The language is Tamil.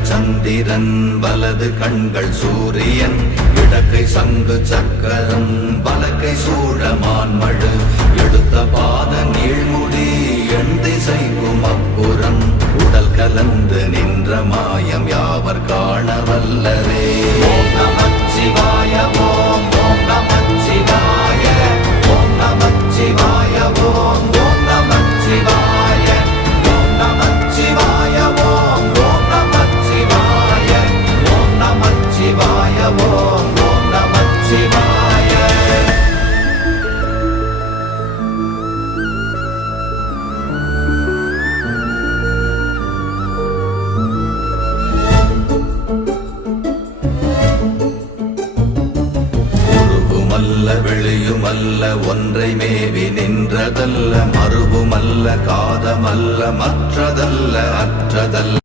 இடங்கள் சந்திரன் வலது கண்கள் சூரியன் இடக்கை சங்கு சக்கரம் வலக்கை சூழமான்மழு எடுத்த பாத நீழ்முடி எண் திசைக்கும் அப்புறம் உடல் கலந்து நின்ற மாயம் யாவர் காண வல்லரே. ஓம் நமச்சிவாய ஓம் ஓம் நமச்சிவாய ஓம் நமச்சிவாய ஓம் ஓம் நமச்சிவாய ஓம் நமச்சிவாய ஓம் ஓம் நமச்சிவாய ஓம் நமச்சிவாய ஓம் ஓம் நமச்சிவாய. வெளியுமல்ல ஒன்றை மேவி நின்றதல்ல மறுவுமல்ல காதமல்ல மற்றதல்ல அற்றதல்ல